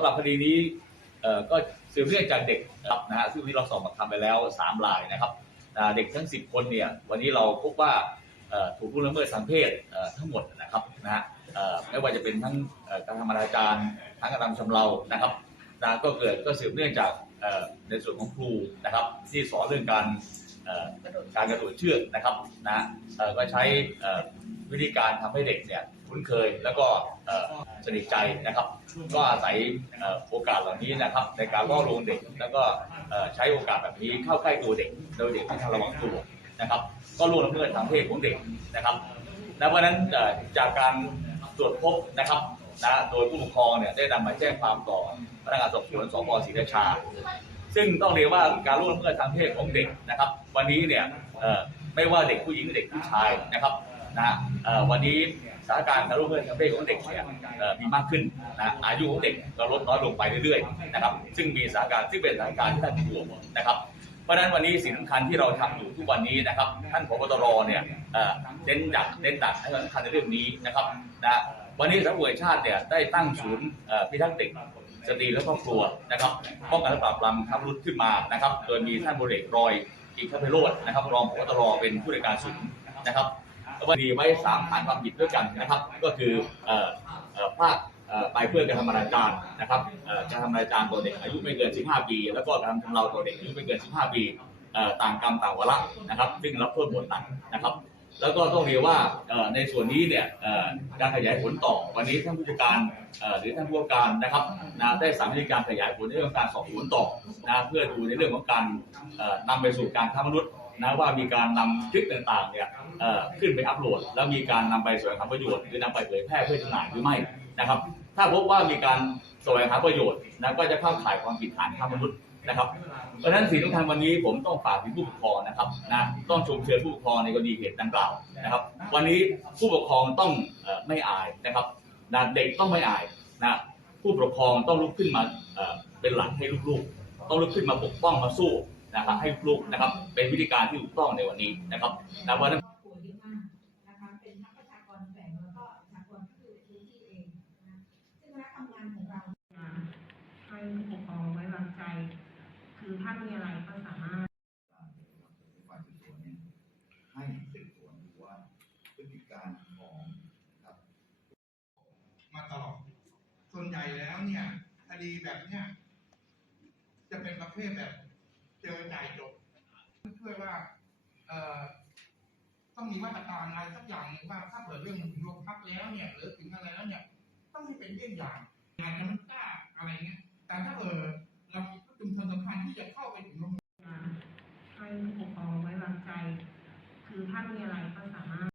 ำหรับคดีนี้ก็สืบเนื่องจากเด็กครับนะฮะซึ่งวันนี้เราสอบปากคำไปแล้ว 3 รายนะครับเด็กทั้ง 10 คนเนี่ยวันนี้เราพบว่าถูกล่วงละเมิดทางเพศเอ่อทั้งหมดนะครับนะฮะไม่ว่าจะเป็นทั้งการทำอนาจารทั้งการทำชำเรานะครับนะก็เกิดก็สืบเนื่องจากในส่วนของครูนะครับ ที่สอนเรื่องการการกระโดดเชือกนะครับนะก็ใช้ วิธีการทำให้เด็กเนี่ยคุ้นเคยแล้วก็สนิทใจนะครับ ก็อาศัยโอกาสเหล่านี้นะครับ ในการล่อลวงเด็กแล้วก็ใช้โอกาสแบบนี้เข้าใกล้ตัวเด็กโดยเด็กไม่ทันระวังตัวนะครับ ก็ล่วงละเมิดทางเพศของเด็กนะครับและเพราะนั้นจากการตรวจพบนะครับนะโดยผู้ปกครองเนี่ยได้นำมาแจ้งความต่อพนักงานสอบสวนสพศรีราชา ซึ่งต้องเรียกว่าการล่วงละเมิดทางเพศของเด็กนะครับ วันนี้เนี่ยไม่ว่าเด็กผู้หญิงหรือเด็กผู้ชายนะครับ นะฮะวันนี้สถานการณ์การล่วงละเมิดทางเพศของเด็กเนี่ยมีมากขึ้นนะอายุของเด็กก็ลดน้อยลงไปเรื่อยๆนะครับซึ่งมีสถานการณ์ซึ่งเป็นสถานการณ์ที่น่าเป็นห่วงนะครับเพราะฉะนั้นวันนี้สิ่งสำคัญที่เราทำอยู่ทุกวันนี้นะครับท่านผบตรเนี่ยเน้นหนักเน้นหนักให้ความสำคัญในเรื่องนี้นะครับนะวันนี้สำนักงานตำรวจชาติเนี่ยได้ตั้งศูนย์พิทักษ์เด็กสตรีและครอบครัวนะครับป้องกันและปราบปรามค้ามนุษย์ขึ้นมานะครับโดยมีท่านบริเอกรอยอินทรเพโรจน์นะครับรองผบตรเป็นผู้ในการศูนย์นะครับ วันนี้ไว้สามฐานความผิดด้วยกันนะครับ ก็คือเอ่เอพลาดไปเพื่อกระทำอนาจารนะครับเอ่อกระทำอนาจารต่อเด็กอายุไม่เกิน 15 ปี แล้วก็กระทำชำเราต่อเด็กอายุไม่เกิน 15 ปีต่างกรรมต่างวาระนะครับ ซึ่งรับโทษบทหนักนะครับ แล้วก็ต้องเรียนว่าในส่วนนี้เนี่ยการขยายผลต่อวันนี้ท่านผู้จัดการหรือท่านผู้การนะครับนะได้สามวิธีการขยายผลในเรื่องการสอบสวนต่อนะเพื่อดูในเรื่องของการเอ่อนำไปสู่การค้ามนุษย์ นะว่ามีการนำคลิปต่างๆเนี่ยขึ้นไปอัปโหลด แล้วมีการนำไปแสวงหาประโยชน์หรือนำไปเผยแพร่เพื่อจำหน่ายหรือไม่นะครับ ถ้าพบว่ามีการแสวงหาประโยชน์นะก็จะเข้าข่ายความผิดฐานค้ามนุษย์นะครับ เพราะฉะนั้นสิ่งสำคัญวันนี้ผมต้องฝากถึงผู้ปกครองนะครับนะต้องชมเชยผู้ปกครองในกรณีเหตุดังกล่าวนะครับ วันนี้ผู้ปกครองต้องอไม่อายนะครับนะเด็กต้องไม่อายนะผู้ปกครองต้องลุกขึ้นมาเอ่อเป็นหลักให้ลูกๆ ต้องลุกขึ้นมาปกป้องมาสู้ นะครับให้ลูกๆนะครับเป็นวิธีการที่ถูกต้องในวันนี้นะครับนะวันนั้นครอบครัวเยอะมากนะคะเป็นทั้งประชากรแฝงแล้วก็ประชากรที่อยู่ในพื้นที่เองนะซึ่งคณะทำงานของเราให้ผู้ปกครองไว้วางใจ คือถ้ามีอะไรก็สามารถฝ่ายสืบสวนเนี่ยให้สืบสวนดูว่าพฤติการของครับมาตลอดส่วนใหญ่แล้วเนี่ยคดีแบบเนี้ยจะเป็นประเภทแบบ เจอนายเพื่อว่าเอ่อต้องมีมาตรการอะไรสักอย่างว่าถ้าเกิดเรื่องมันถึงพักแล้วเนี่ยหรือถึงอะไรแล้วเนี่ย ต้องให้เป็นเรื่องอย่างงานน้ำตาอะไรเงี้ยแต่ถ้าเกิดเรามีชุมชนสำคัญที่จะเข้าไปถึงโรงพยาบาลให้ปกครองไว้วางใจ คือถ้ามีอะไรก็สามารถ